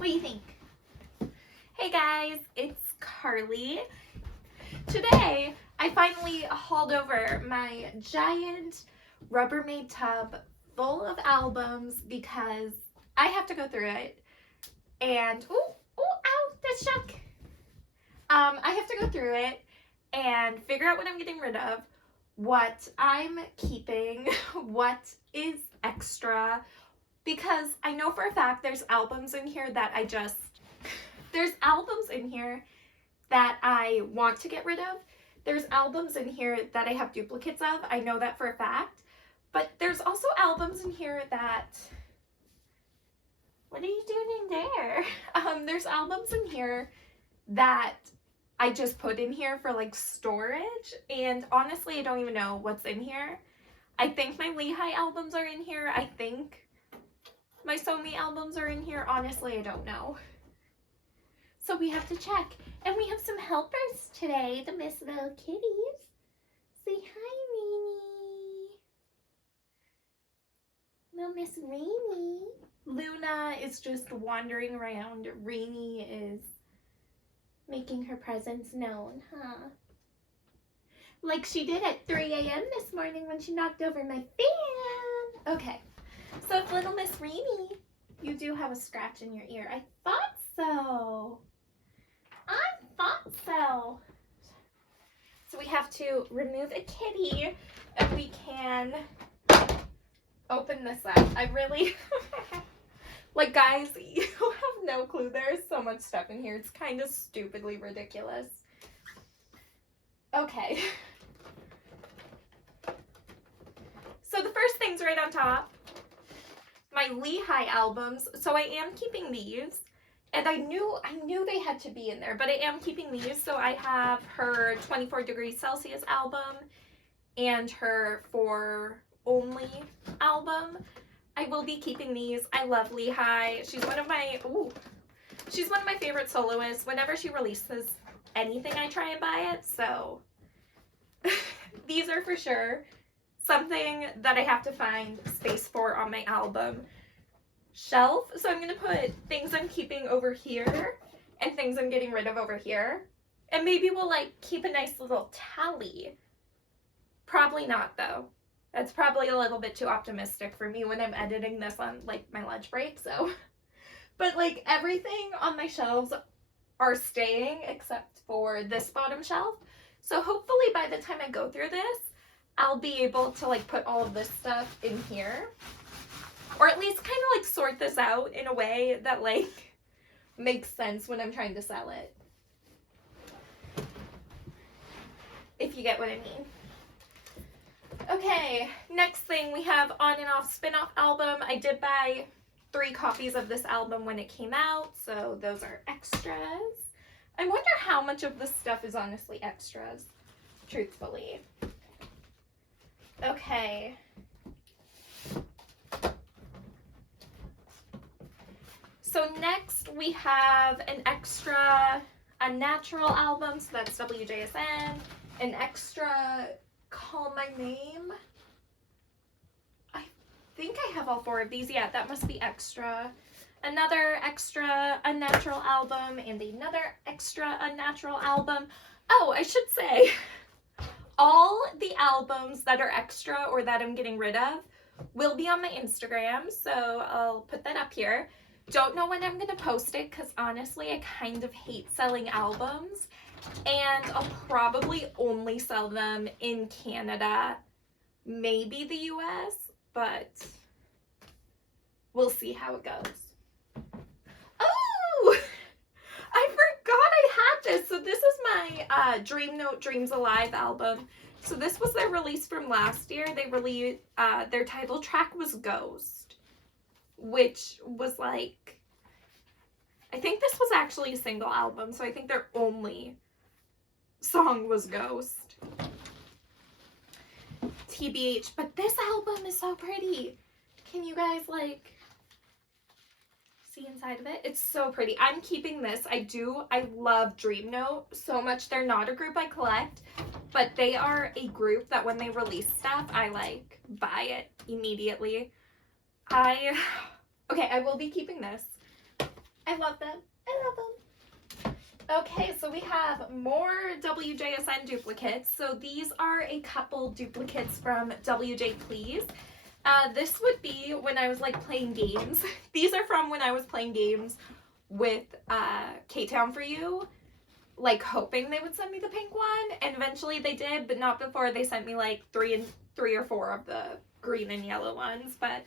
What do you think? Hey guys, it's Carly. Today, I finally hauled over my giant Rubbermaid tub full of albums because I have to go through it and, ow, that's shock. I have to go through it and figure out what I'm getting rid of, what I'm keeping, what is extra, because I know for a fact there's albums in here that there's albums in here that I want to get rid of. There's albums in here that I have duplicates of. I know that for a fact. But there's also albums in here that... What are you doing in there? There's albums in here that I just put in here for like storage. And honestly, I don't even know what's in here. I think my Lehigh albums are in here. I think my Somi albums are in here. Honestly, I don't know. So we have to check. And we have some helpers today, the Miss Little Kitties. Say hi, Rainy. Little Miss Rainy. Luna is just wandering around. Rainy is making her presence known, huh? Like she did at 3 a.m. this morning when she knocked over my fan. Okay, so if little Miss Rainy, you do have a scratch in your ear. I thought so. So we have to remove a kitty and we can open this up. I really, like guys, you have no clue. There's so much stuff in here. It's kind of stupidly ridiculous. Okay. So the first thing's right on top, my Lehigh albums. So I am keeping these. And I knew they had to be in there, but I am keeping these. So I have her 24 degrees Celsius album and her For Only album. I will be keeping these. I love Lehigh. She's one of my favorite soloists. Whenever she releases anything, I try and buy it. So these are for sure something that I have to find space for on my album shelf. So I'm going to put things I'm keeping over here and things I'm getting rid of over here. And maybe we'll like keep a nice little tally. Probably not though. That's probably a little bit too optimistic for me when I'm editing this on like my lunch break. So, but like everything on my shelves are staying except for this bottom shelf. So hopefully by the time I go through this, I'll be able to like put all of this stuff in here. Or at least kind of like sort this out in a way that like makes sense when I'm trying to sell it. If you get what I mean. Okay, next thing we have On and Off Spin-Off album. I did buy 3 copies of this album when it came out, so those are extras. I wonder how much of this stuff is honestly extras, truthfully. Okay. So next we have an extra Unnatural album, so that's WJSN. An extra Call My Name. I think I have all 4 of these. Yeah, that must be extra. Another extra Unnatural album and another extra Unnatural album. Oh, I should say, all the albums that are extra or that I'm getting rid of will be on my Instagram, so I'll put that up here. Don't know when I'm going to post it because honestly I kind of hate selling albums, and I'll probably only sell them in Canada, maybe the US, but we'll see how it goes. Oh! I forgot I had this. So this is my Dream Note Dreams Alive album. So this was their release from last year. They released, their title track was Ghost, which was like, I think this was actually a single album, so I think their only song was Ghost. TBH, but this album is so pretty. Can you guys like see inside of it? It's so pretty. I'm keeping this. I love Dream Note so much. They're not a group I collect, but they are a group that when they release stuff, I like buy it immediately. Okay, I will be keeping this. I love them. I love them. Okay, so we have more WJSN duplicates. So these are a couple duplicates from WJ Please. This would be when I was like playing games. These are from when I was playing games with K-Town for You, like hoping they would send me the pink one, and eventually they did, but not before they sent me like three or four of the green and yellow ones. But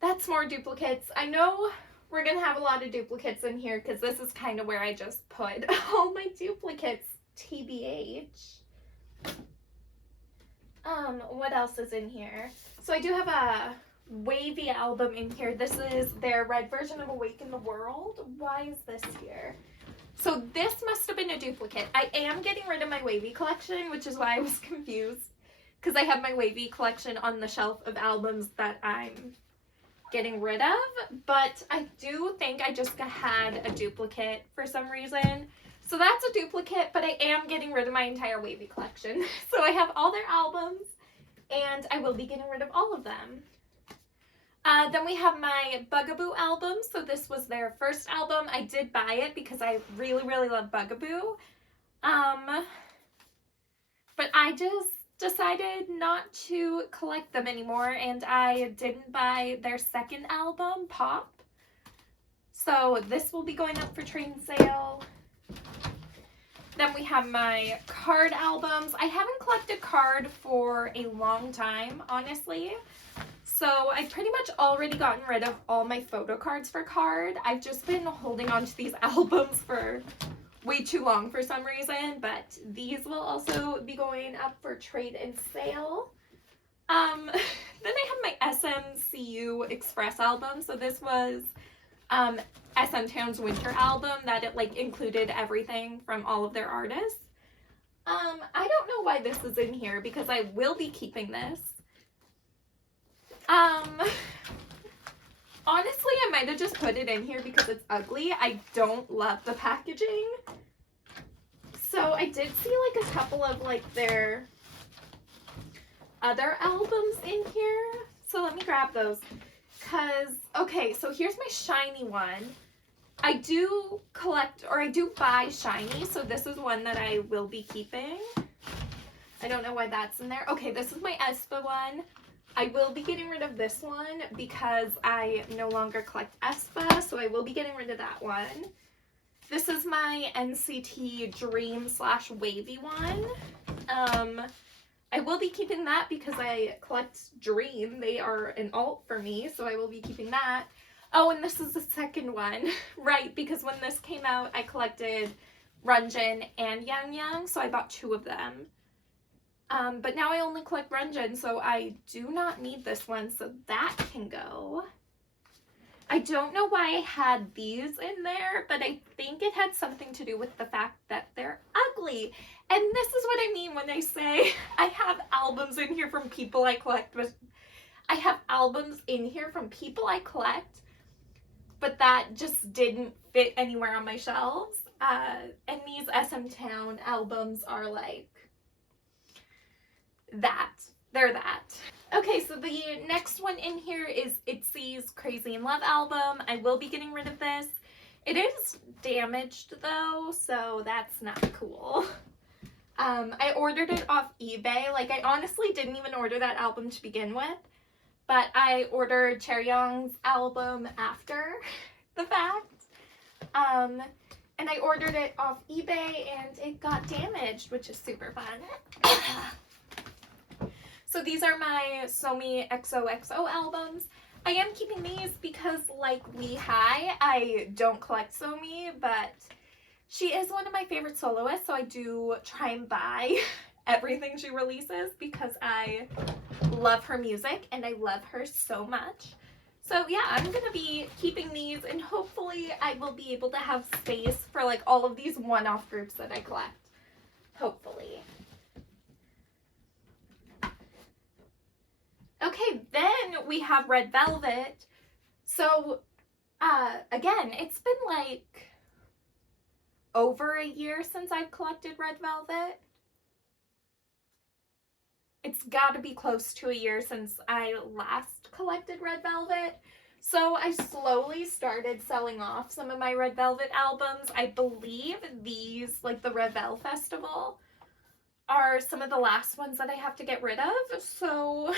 that's more duplicates. I know we're gonna have a lot of duplicates in here because this is kind of where I just put all my duplicates, TBH. What else is in here? So I do have a wavy album in here. This is their red version of Awaken the World. Why is this here? So this must have been a duplicate. I am getting rid of my wavy collection, which is why I was confused, because I have my wavy collection on the shelf of albums that I'm getting rid of, but I do think I just had a duplicate for some reason. So that's a duplicate, but I am getting rid of my entire wavy collection. So I have all their albums, and I will be getting rid of all of them. Then we have my Bugaboo album. So this was their first album. I did buy it because I really, really love Bugaboo. But I just decided not to collect them anymore, and I didn't buy their second album, Pop. So this will be going up for trade and sale. Then we have my card albums. I haven't collected card for a long time, honestly. So I've pretty much already gotten rid of all my photo cards for card. I've just been holding on to these albums for way too long for some reason, but these will also be going up for trade and sale. Then I have my SMCU Express album. So this was SM Town's winter album that it like included everything from all of their artists. I don't know why this is in here because I will be keeping this. Honestly, I might have just put it in here because it's ugly. I don't love the packaging. So I did see like a couple of like their other albums in here. So let me grab those. Cause, okay, so here's my shiny one. I do collect, or I do buy shiny, so this is one that I will be keeping. I don't know why that's in there. Okay, this is my aespa one. I will be getting rid of this one because I no longer collect aespa, so I will be getting rid of that one. This is my NCT Dream / Wavy one. I will be keeping that because I collect Dream. They are an alt for me, so I will be keeping that. Oh, and this is the second one, right? Because when this came out, I collected Runjin and Yang Yang, so I bought 2 of them. But now I only collect Runjin, so I do not need this one, so that can go. I don't know why I had these in there, but I think it had something to do with the fact that they're ugly. And this is what I mean when I say I have albums in here from people I collect. I have albums in here from people I collect, but that just didn't fit anywhere on my shelves. And these SM Town albums are like that. They're that. Okay, so the next one in here is ITZY's Crazy in Love album. I will be getting rid of this. It is damaged though, so that's not cool. I ordered it off eBay. Like, I honestly didn't even order that album to begin with, but I ordered Chaeryeong's album after the fact. And I ordered it off eBay and it got damaged, which is super fun. So these are my Somi XOXO albums. I am keeping these because, like Lee-Hi, I don't collect Somi, but she is one of my favorite soloists, so I do try and buy everything she releases because I love her music and I love her so much. So yeah, I'm going to be keeping these, and hopefully I will be able to have space for like all of these one-off groups that I collect. Hopefully. Okay, then we have Red Velvet. So, again, it's been like over a year since I've collected Red Velvet. It's got to be close to a year since I last collected Red Velvet. So I slowly started selling off some of my Red Velvet albums. I believe these, like the Revel Festival, are some of the last ones that I have to get rid of. So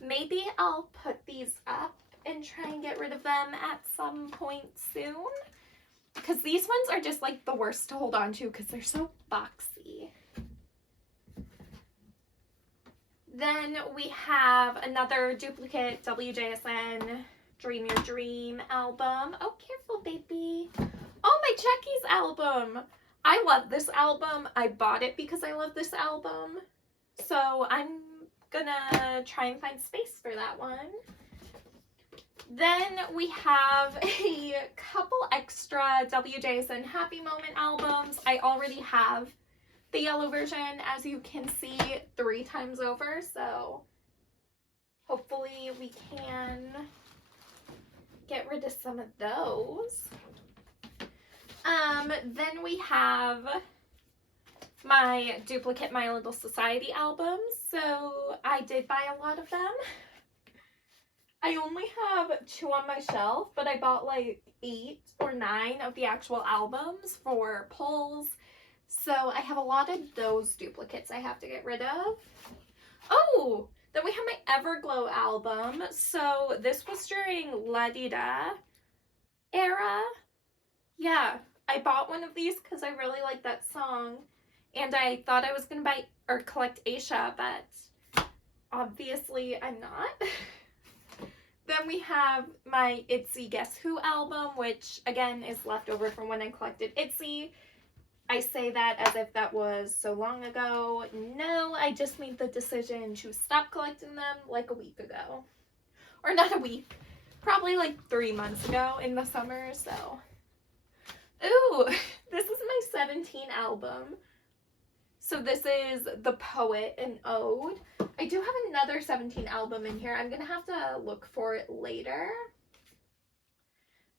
maybe I'll put these up and try and get rid of them at some point soon. Because these ones are just like the worst to hold on to because they're so boxy. Then we have another duplicate WJSN Dream Your Dream album. Oh, careful, baby. Oh, my Chucky's album. I love this album. I bought it because I love this album. So I'm gonna try and find space for that one. Then we have a couple extra WJSN Happy Moment albums. I already have the yellow version, as you can see, 3 times over, so hopefully we can get rid of some of those. Then we have my duplicate My Little Society albums, so I did buy a lot of them. I only have 2 on my shelf, but I bought like 8 or 9 of the actual albums for pulls. So I have a lot of those duplicates I have to get rid of. Oh, then we have my Everglow album. So this was during La Di Da era. Yeah, I bought one of these because I really like that song. And I thought I was going to buy or collect Aisha, but obviously I'm not. Then we have my ITZY Guess Who album, which again is left over from when I collected ITZY. I say that as if that was so long ago. No, I just made the decision to stop collecting them like a week ago. Or not a week, probably like 3 months ago in the summer, so. Ooh, this is my 17 album. So this is The Poet and Ode. I do have another 17 album in here. I'm going to have to look for it later.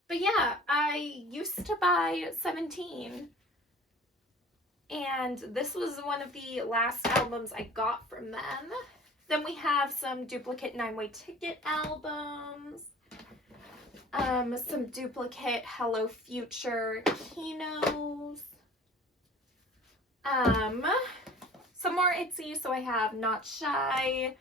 But yeah, I used to buy 17. And this was one of the last albums I got from them. Then we have some duplicate 9-Way Ticket albums. Some duplicate Hello Future Kinos. Some more ITZY, so I have Not Shy,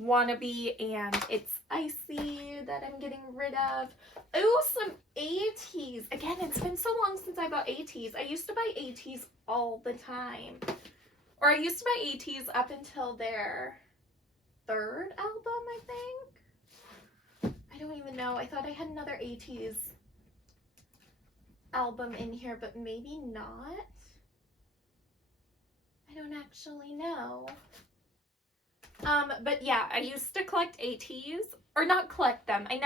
Wannabe, and It's Icy that I'm getting rid of. Ooh, some ATEEZ. Again, it's been so long since I bought ATEEZ. I used to buy ATEEZ all the time. Or I used to buy ATEEZ up until their 3rd album, I think. I don't even know. I thought I had another ATEEZ album in here, but maybe not. I don't actually know. But yeah, I used to collect ATEEZ, or not collect them. I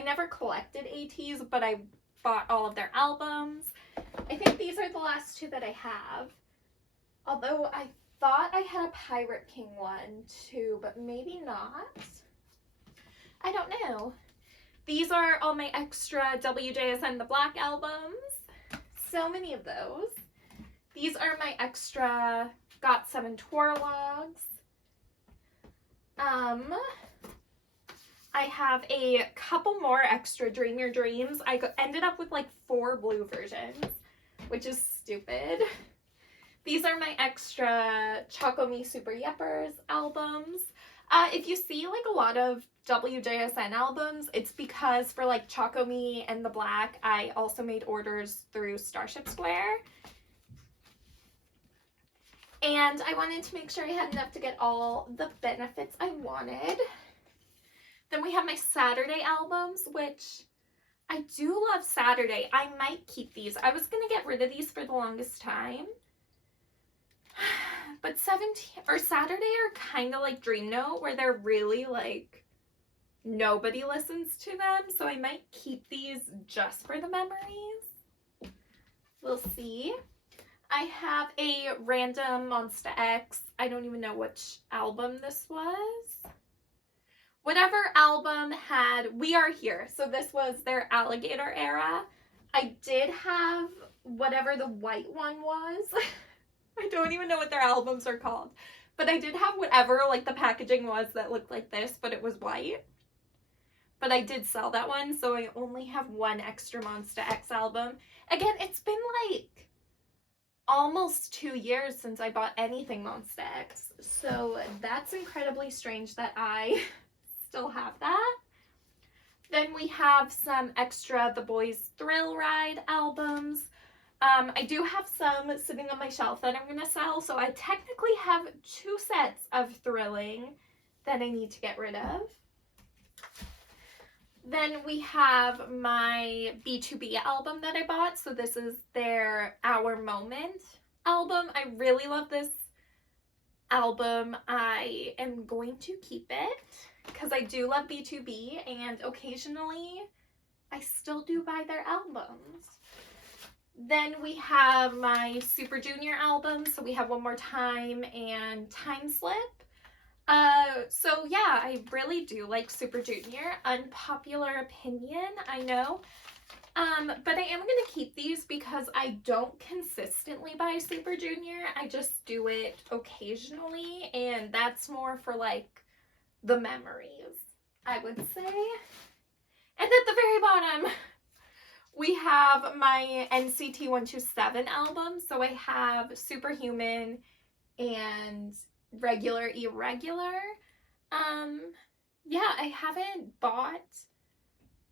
never collected ATEEZ, but I bought all of their albums. I think these are the last 2 that I have. Although I thought I had a Pirate King one too, but maybe not. I don't know. These are all my extra WJSN The Black albums. So many of those. These are my extra GOT7 Twirlogs. I have a couple more extra Dream Your Dreams. I ended up with like 4 blue versions, which is stupid. These are my extra Choco Me Super Yeppers albums. If you see like a lot of WJSN albums, it's because for like Choco Me and The Black, I also made orders through Starship Square. And I wanted to make sure I had enough to get all the benefits I wanted. Then we have my Saturday albums, which I do love Saturday. I might keep these. I was going to get rid of these for the longest time. But Saturday are kind of like Dream Note, where they're really like nobody listens to them. So I might keep these just for the memories. We'll see. I have a random Monsta X. I don't even know which album this was. Whatever album had We Are Here. So this was their Alligator era. I did have whatever the white one was. I don't even know what their albums are called. But I did have whatever like the packaging was that looked like this, but it was white. but I did sell that one, so I only have one extra Monsta X album. Again, it's been like almost 2 years since I bought anything Monsta X, so that's incredibly strange that I still have that. Then we have some extra The Boys Thrill Ride albums. I do have some sitting on my shelf that I'm going to sell, so I technically have 2 sets of Thrilling that I need to get rid of. Then we have my B2B album that I bought. So this is their Our Moment album. I really love this album. I am going to keep it because I do love B2B, and occasionally I still do buy their albums. Then we have my Super Junior album. So we have One More Time and Time Slip. So yeah, I really do like Super Junior. Unpopular opinion, I know. But I am going to keep these because I don't consistently buy Super Junior. I just do it occasionally, and that's more for like the memories, I would say. And at the very bottom, we have my NCT 127 album. So I have Superhuman and Regular Irregular. Yeah, I haven't bought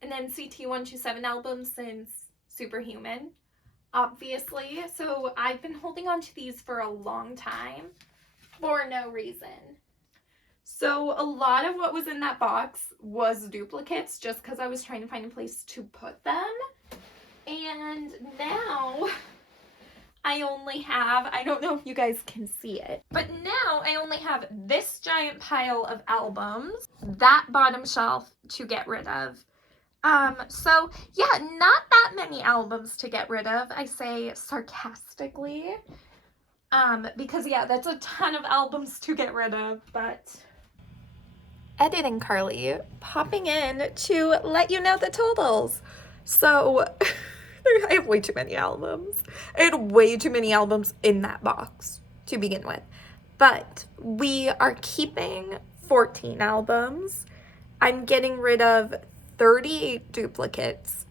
an NCT 127 album since Superhuman, obviously. So I've been holding on to these for a long time for no reason. So a lot of what was in that box was duplicates just because I was trying to find a place to put them. And now I only have, I don't know if you guys can see it, but now I only have this giant pile of albums, that bottom shelf to get rid of. So yeah, not that many albums to get rid of, I say sarcastically, because yeah, that's a ton of albums to get rid of. But editing Carly popping in to let you know the totals. So I have way too many albums. I had way too many albums in that box to begin with. But we are keeping 14 albums. I'm getting rid of 38 duplicates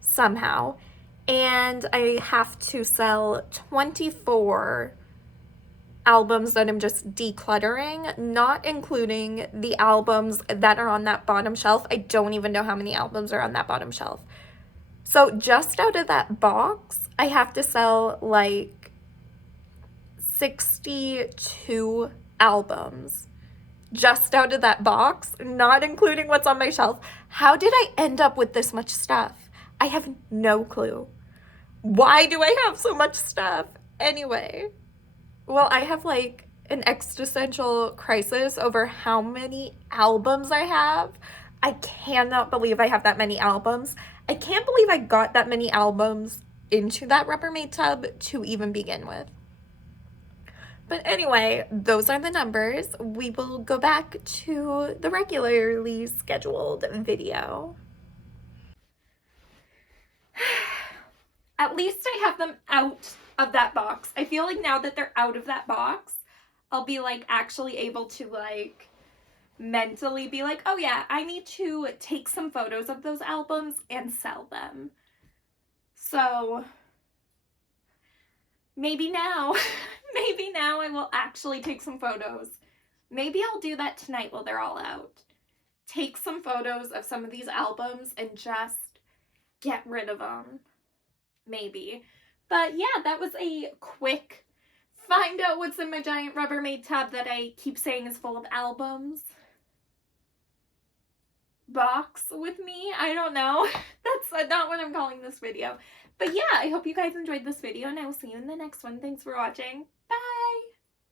somehow. And I have to sell 24 albums that I'm just decluttering, not including the albums that are on that bottom shelf. I don't even know how many albums are on that bottom shelf. So just out of that box, I have to sell like 62 albums. Just out of that box, not including what's on my shelf. How did I end up with this much stuff? I have no clue. Why do I have so much stuff? Anyway, well, I have like an existential crisis over how many albums I have. I cannot believe I have that many albums. I can't believe I got that many albums into that Rubbermaid tub to even begin with. But anyway, those are the numbers. We will go back to the regularly scheduled video. At least I have them out of that box. I feel like now that they're out of that box, I'll be like actually able to like mentally be like, oh yeah, I need to take some photos of those albums and sell them. So maybe now I will actually take some photos. Maybe I'll do that tonight while they're all out. Take some photos of some of these albums and just get rid of them. Maybe. But yeah, that was a quick find out what's in my giant Rubbermaid tub that I keep saying is full of albums box with me. I don't know. That's not what I'm calling this video. But yeah, I hope you guys enjoyed this video, and I will see you in the next one. Thanks for watching. Bye!